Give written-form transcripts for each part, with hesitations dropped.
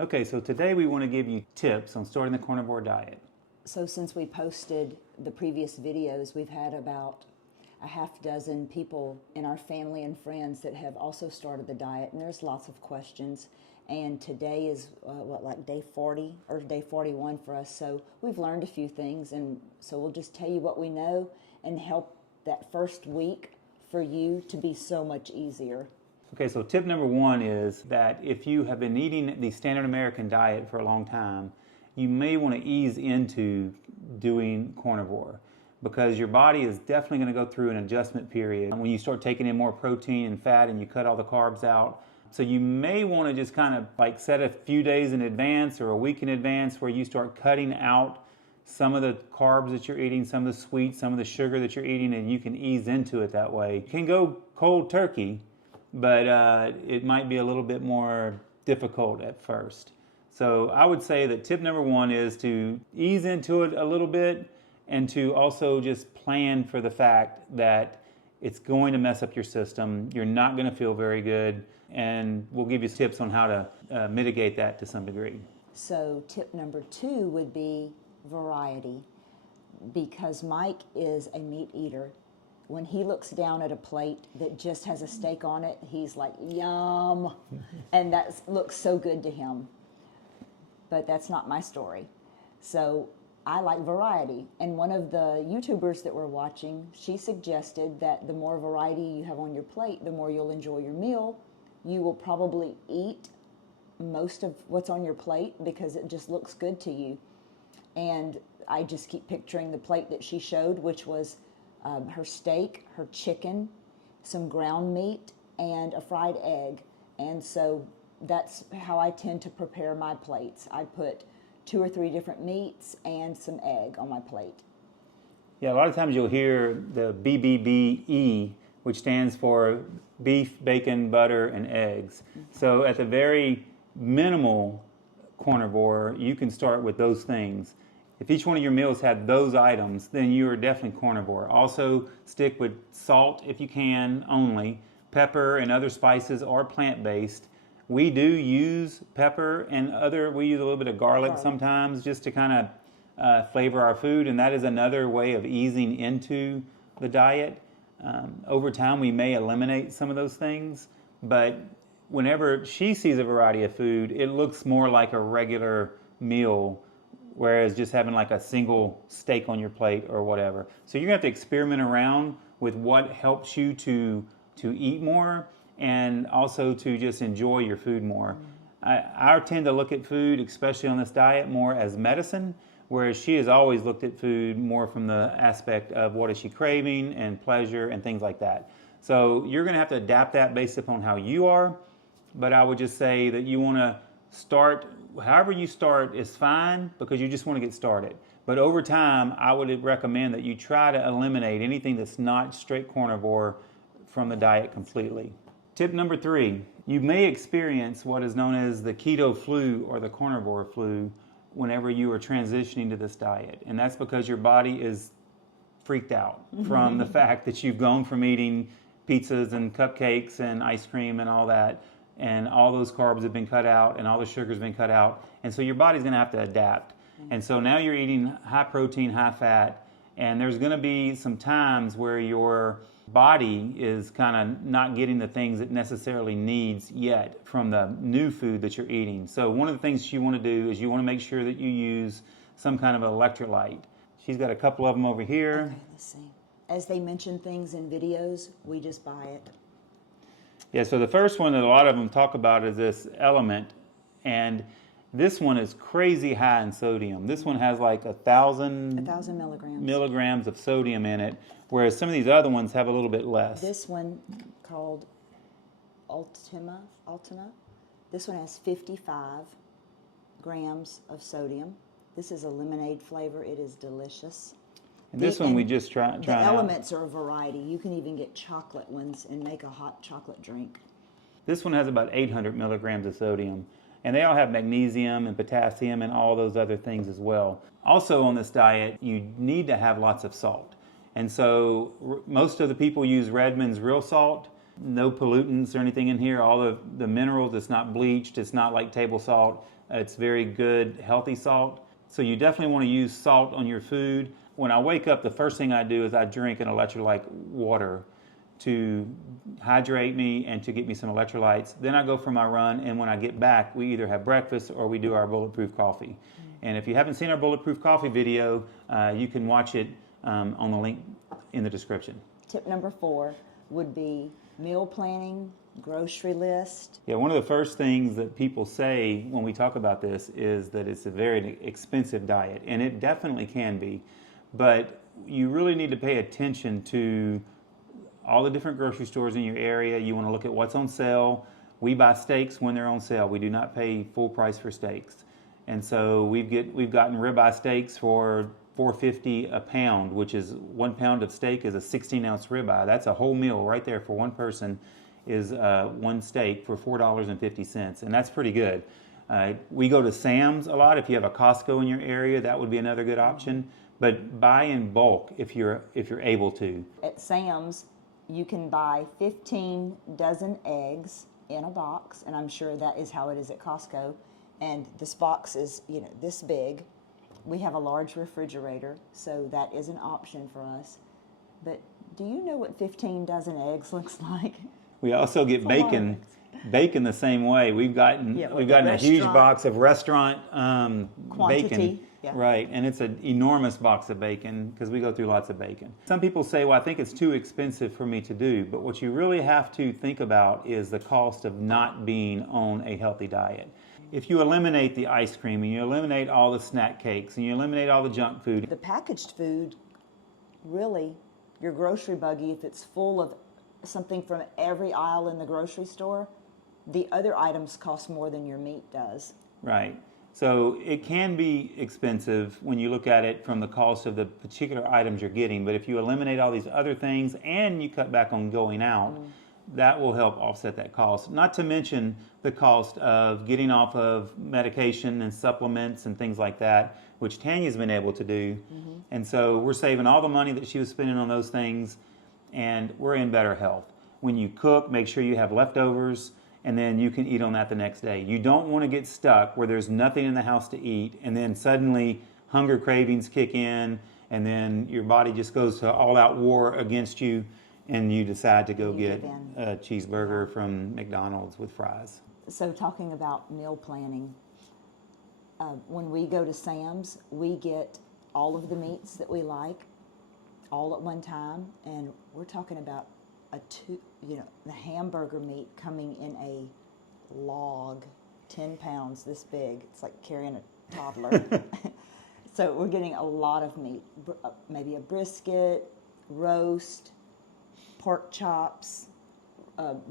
Okay, so today we want to give you tips on starting the carnivore diet. So since we posted the previous videos, we've had about a half dozen people in our family and friends that have also started the diet, and there's lots of questions. And today is like day 40 or day 41 for us. So we've learned a few things, and so we'll just tell you what we know and help that first week for you to be so much easier. Okay, so tip number one is that if you have been eating the standard American diet for a long time, you may want to ease into doing carnivore because your body is definitely going to go through an adjustment period when you start taking in more protein and fat and you cut all the carbs out. So you may want to just kind of like set a few days in advance or a week in advance where you start cutting out some of the carbs that you're eating, some of the sweets, some of the sugar that you're eating, and you can ease into it that way. You can go cold turkey, but it might be a little bit more difficult at first. So I would say that tip number one is to ease into it a little bit and to also just plan for the fact that it's going to mess up your system. You're not going to feel very good, and we'll give you tips on how to mitigate that to some degree. So tip number two would be variety, because Mike is a meat eater. When he looks down at a plate that just has a steak on it, he's like, yum, and that looks so good to him. But that's not my story. So I like variety. And one of the YouTubers that we're watching, she suggested that the more variety you have on your plate, the more you'll enjoy your meal. You will probably eat most of what's on your plate because it just looks good to you. And I just keep picturing the plate that she showed, which was her steak, her chicken, some ground meat, and a fried egg. And so that's how I tend to prepare my plates. I put 2 or 3 different meats and some egg on my plate. Yeah, a lot of times you'll hear the BBBE, which stands for beef, bacon, butter, and eggs. So at the very minimal carnivore, you can start with those things. If each one of your meals had those items, then you are definitely carnivore. Also, stick with salt if you can only. Pepper and other spices are plant-based. We do use pepper and we use a little bit of garlic sometimes just to kind of flavor our food, and that is another way of easing into the diet. Over time, we may eliminate some of those things, but whenever she sees a variety of food, it looks more like a regular meal, whereas just having like a single steak on your plate or whatever. So you're gonna have to experiment around with what helps you to eat more and also to just enjoy your food more. I tend to look at food, especially on this diet, more as medicine, whereas she has always looked at food more from the aspect of what is she craving and pleasure and things like that. So you're gonna have to adapt that based upon how you are, but I would just say that you wanna start, however you start is fine because you just want to get started. But over time, I would recommend that you try to eliminate anything that's not straight carnivore from the diet completely. Tip number 3, you may experience what is known as the keto flu or the carnivore flu whenever you are transitioning to this diet. And that's because your body is freaked out from the fact that you've gone from eating pizzas and cupcakes and ice cream and all that, and all those carbs have been cut out and all the sugar's been cut out, and so your body's going to have to adapt. And so now you're eating high protein, high fat, and there's going to be some times where your body is kind of not getting the things it necessarily needs yet from the new food that you're eating. So one of the things you want to do is you want to make sure that you use some kind of electrolyte. She's got a couple of them over here. Okay, let's see. As they mention things in videos, we just buy it. Yeah, so the first one that a lot of them talk about is this element, and this one is crazy high in sodium. This one has like 1,000 milligrams of sodium in it, whereas some of these other ones have a little bit less. This one, called Ultima, this one has 55 grams of sodium. This is a lemonade flavor. It is delicious. And this one we just try The elements are a variety. You can even get chocolate ones and make a hot chocolate drink. This one has about 800 milligrams of sodium. And they all have magnesium and potassium and all those other things as well. Also on this diet, you need to have lots of salt. And so most of the people use Redmond's real salt. No pollutants or anything in here. All of the minerals, it's not bleached. It's not like table salt. It's very good, healthy salt. So you definitely want to use salt on your food. When I wake up, the first thing I do is I drink an electrolyte water to hydrate me and to get me some electrolytes. Then I go for my run, and when I get back, we either have breakfast or we do our bulletproof coffee. And if you haven't seen our bulletproof coffee video, you can watch it on the link in the description. Tip number 4 would be meal planning, grocery list. Yeah, one of the first things that people say when we talk about this is that it's a very expensive diet, and it definitely can be. But you really need to pay attention to all the different grocery stores in your area. You want to look at what's on sale. We buy steaks when they're on sale. We do not pay full price for steaks. And so we've gotten ribeye steaks for $4.50 a pound, which is 1 pound of steak is a 16-ounce ribeye. That's a whole meal right there for one person, is one steak for $4.50, and that's pretty good. We go to Sam's a lot. If you have a Costco in your area, that would be another good option. But buy in bulk if you're able to. At Sam's, you can buy 15 dozen eggs in a box, and I'm sure that is how it is at Costco. And this box is, this big. We have a large refrigerator, so that is an option for us. But do you know what 15 dozen eggs looks like? We also get bacon. Bacon the same way. We've gotten a huge box of restaurant quantity. Bacon. Yeah. Right, and it's an enormous box of bacon because we go through lots of bacon. Some people say, well, I think it's too expensive for me to do, but what you really have to think about is the cost of not being on a healthy diet. If you eliminate the ice cream and you eliminate all the snack cakes and you eliminate all the junk food. The packaged food, really, your grocery buggy, if it's full of something from every aisle in the grocery store, the other items cost more than your meat does. Right. So it can be expensive when you look at it from the cost of the particular items you're getting, but if you eliminate all these other things and you cut back on going out, that will help offset that cost. Not to mention the cost of getting off of medication and supplements and things like that, which Tanya's been able to do. And so we're saving all the money that she was spending on those things, and we're in better health. When you cook, make sure you have leftovers, and then you can eat on that the next day. You don't want to get stuck where there's nothing in the house to eat, and then suddenly hunger cravings kick in, and then your body just goes to all-out war against you, and you decide to go get a cheeseburger from McDonald's with fries. So talking about meal planning, when we go to Sam's, we get all of the meats that we like all at one time, and we're talking about the hamburger meat coming in a log, 10 pounds this big. It's like carrying a toddler. So we're getting a lot of meat, maybe a brisket, roast, pork chops,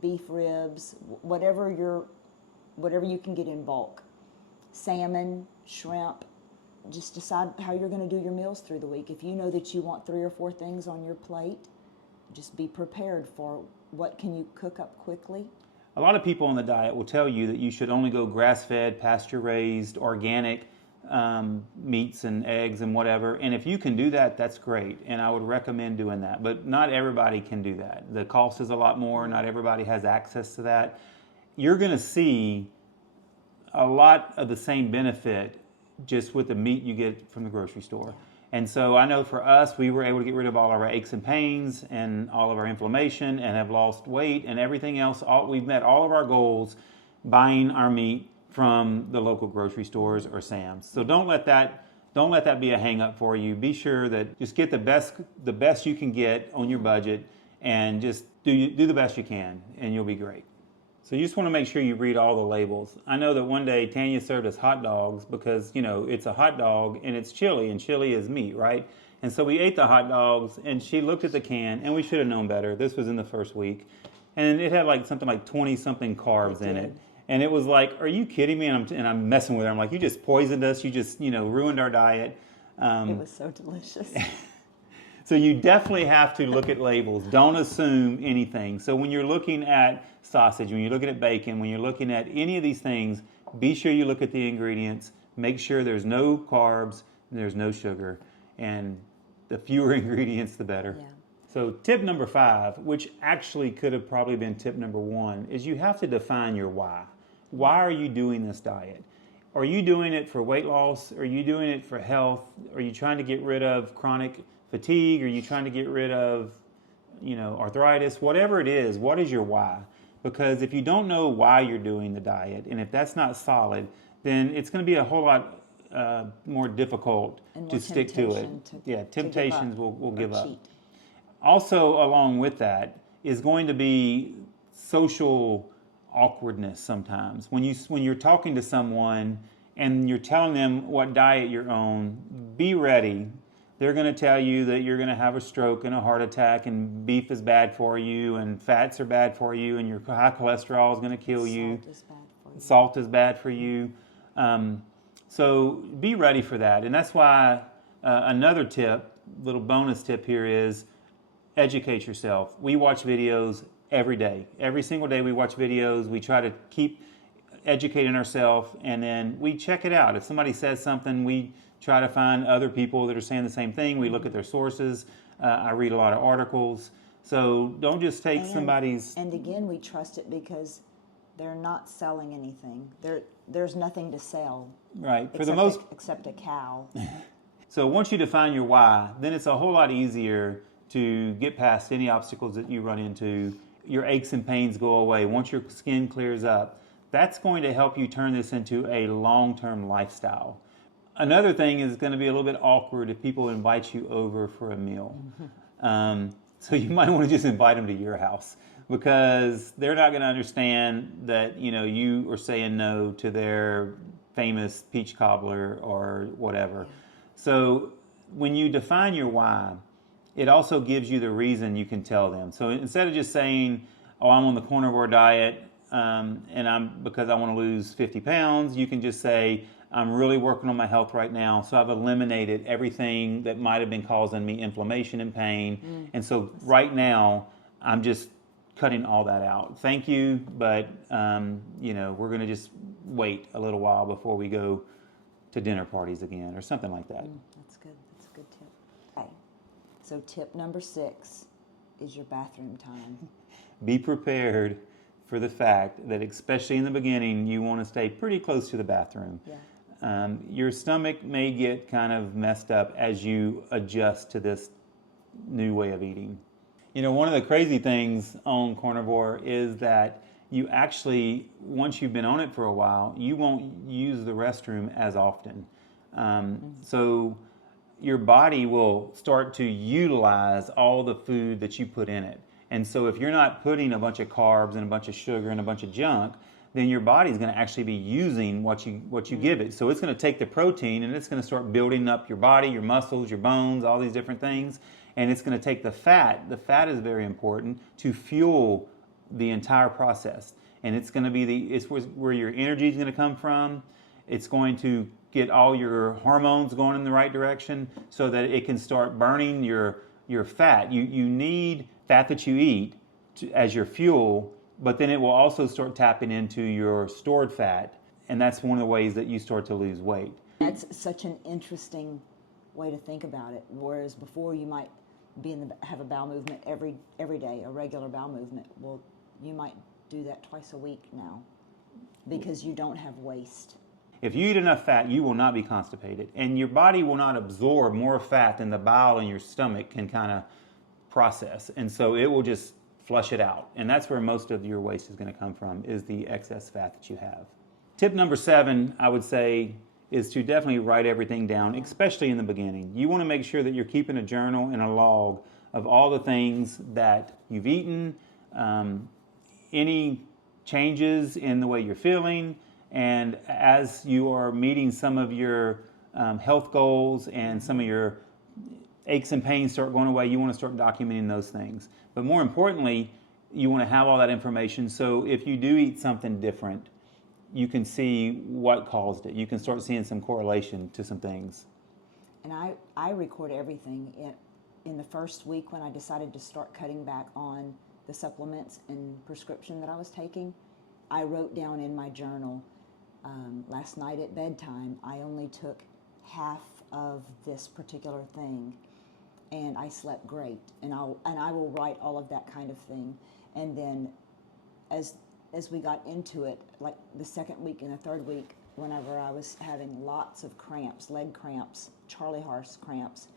beef ribs, whatever you can get in bulk. Salmon, shrimp. Just decide how you're going to do your meals through the week. If you know that you want 3 or 4 things on your plate, just be prepared for what can you cook up quickly. A lot of people on the diet will tell you that you should only go grass-fed, pasture-raised, organic meats and eggs and whatever. And if you can do that, that's great. And I would recommend doing that. But not everybody can do that. The cost is a lot more. Not everybody has access to that. You're going to see a lot of the same benefit just with the meat you get from the grocery store. And so I know for us, we were able to get rid of all of our aches and pains and all of our inflammation and have lost weight and everything else. We've met all of our goals buying our meat from the local grocery stores or Sam's. So don't let that be a hang up for you. Be sure that just get the best you can get on your budget and just do the best you can, and you'll be great. So you just want to make sure you read all the labels. I know that one day Tanya served us hot dogs because, it's a hot dog and it's chili, and chili is meat, right? And so we ate the hot dogs, and she looked at the can, and we should have known better. This was in the first week. And it had something like 20-something carbs in it. And it was like, are you kidding me? And I'm messing with her. I'm like, you just poisoned us. You just, ruined our diet. It was so delicious. So you definitely have to look at labels. Don't assume anything. So when you're looking at sausage, when you're looking at bacon, when you're looking at any of these things, be sure you look at the ingredients. Make sure there's no carbs, there's no sugar, and the fewer ingredients, the better. Yeah. So tip number 5, which actually could have probably been tip number 1, is you have to define your why. Why are you doing this diet? Are you doing it for weight loss? Are you doing it for health? Are you trying to get rid of chronic fatigue? Are you trying to get rid of, arthritis? Whatever it is, what is your why? Because if you don't know why you're doing the diet, and if that's not solid, then it's going to be a whole lot more difficult And to more stick to it. temptation to Yeah, give up temptations will or give up. cheat. Also, along with that is going to be social awkwardness sometimes. When you're talking to someone and you're telling them what diet you're on, be ready. They're going to tell you that you're going to have a stroke and a heart attack, and beef is bad for you, and fats are bad for you, and your high cholesterol is going to kill you. Salt is bad for you. Salt is bad for you. So be ready for that. And that's why another tip, little bonus tip here is educate yourself. We watch videos every day. Every single day we watch videos. We try to keep educating ourselves, and then we check it out. If somebody says something, we try to find other people that are saying the same thing. We look at their sources. I read a lot of articles. So don't just take somebody's... And again, we trust it because they're not selling anything. There's nothing to sell. Right. For the most... Except a cow. So once you define your why, then it's a whole lot easier to get past any obstacles that you run into. Your aches and pains go away. Once your skin clears up, that's going to help you turn this into a long-term lifestyle. Another thing is going to be a little bit awkward if people invite you over for a meal. So you might want to just invite them to your house, because they're not going to understand that you are saying no to their famous peach cobbler or whatever. So when you define your why, it also gives you the reason you can tell them. So instead of just saying, "Oh, I'm on the carnivore diet and because I want to lose 50 pounds," you can just say, "I'm really working on my health right now, so I've eliminated everything that might have been causing me inflammation and pain. And so right now, I'm just cutting all that out. Thank you, but we're going to just wait a little while before we go to dinner parties again," or something like that. That's good. That's a good tip. Okay. So tip number 6 is your bathroom time. Be prepared for the fact that, especially in the beginning, you want to stay pretty close to the bathroom. Yeah. Your stomach may get kind of messed up as you adjust to this new way of eating. One of the crazy things on Carnivore is that you actually, once you've been on it for a while, you won't use the restroom as often. So your body will start to utilize all the food that you put in it. And so if you're not putting a bunch of carbs and a bunch of sugar and a bunch of junk, then your body's going to actually be using what you give it. So it's going to take the protein and it's going to start building up your body, your muscles, your bones, all these different things. And it's going to take the fat. The fat is very important to fuel the entire process. And it's going to be it's where your energy is going to come from. It's going to get all your hormones going in the right direction so that it can start burning your fat. You need fat that you eat as your fuel, but then it will also start tapping into your stored fat, and that's one of the ways that you start to lose weight. That's such an interesting way to think about it. Whereas before you might have a bowel movement every day, a regular bowel movement. Well, you might do that twice a week now because you don't have waste. If you eat enough fat, you will not be constipated, and your body will not absorb more fat than the bowel in your stomach can kind of process, and so it will just flush it out. And that's where most of your waste is going to come from, is the excess fat that you have. Tip number 7, I would say, is to definitely write everything down, especially in the beginning. You want to make sure that you're keeping a journal and a log of all the things that you've eaten, any changes in the way you're feeling, and as you are meeting some of your health goals and some of your aches and pains start going away, you want to start documenting those things. But more importantly, you want to have all that information so if you do eat something different, you can see what caused it. You can start seeing some correlation to some things. And I record everything. In the first week when I decided to start cutting back on the supplements and prescription that I was taking, I wrote down in my journal, last night at bedtime, I only took half of this particular thing, and I slept great. And I will write all of that kind of thing. And then as we got into it, like the second week and the third week, whenever I was having lots of cramps, leg cramps, Charlie horse cramps,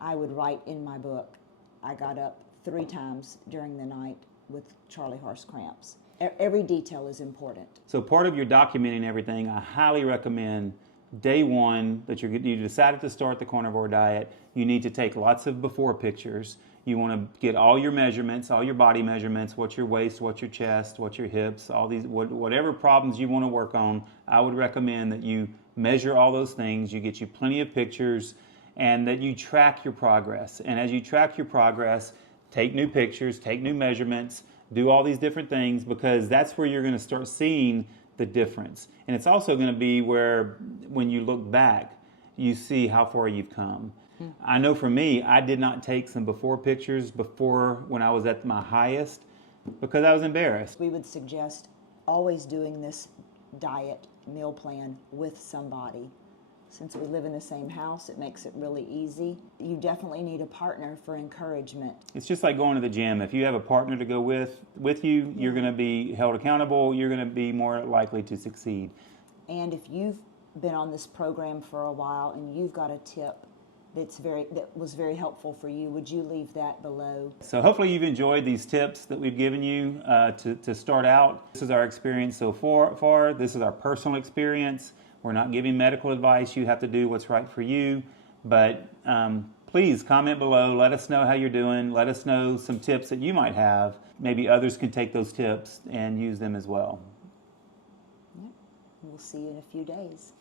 I would write in my book, I got up 3 times during the night with Charlie horse cramps. Every detail is important. So part of your documenting everything, I highly recommend day one that you decided to start the carnivore diet, you need to take lots of before pictures. You want to get all your measurements, all your body measurements, what's your waist, what's your chest, what's your hips, all these, whatever problems you want to work on. I would recommend that you measure all those things, you get you plenty of pictures, and that you track your progress. And as you track your progress, take new pictures, take new measurements, do all these different things, because that's where you're going to start seeing the difference. And it's also going to be where, when you look back, you see how far you've come. I know for me, I did not take some before pictures before when I was at my highest because I was embarrassed. We would suggest always doing this diet meal plan with somebody. Since we live in the same house, it makes it really easy. You definitely need a partner for encouragement. It's just like going to the gym. If you have a partner to go with you, you're going to be held accountable. You're going to be more likely to succeed. And if you've been on this program for a while and you've got a tip that was very helpful for you, would you leave that below? So hopefully you've enjoyed these tips that we've given you to start out. This is our experience so far. This is our personal experience. We're not giving medical advice. You have to do what's right for you. But please comment below. Let us know how you're doing. Let us know some tips that you might have. Maybe others can take those tips and use them as well. Yep. We'll see you in a few days.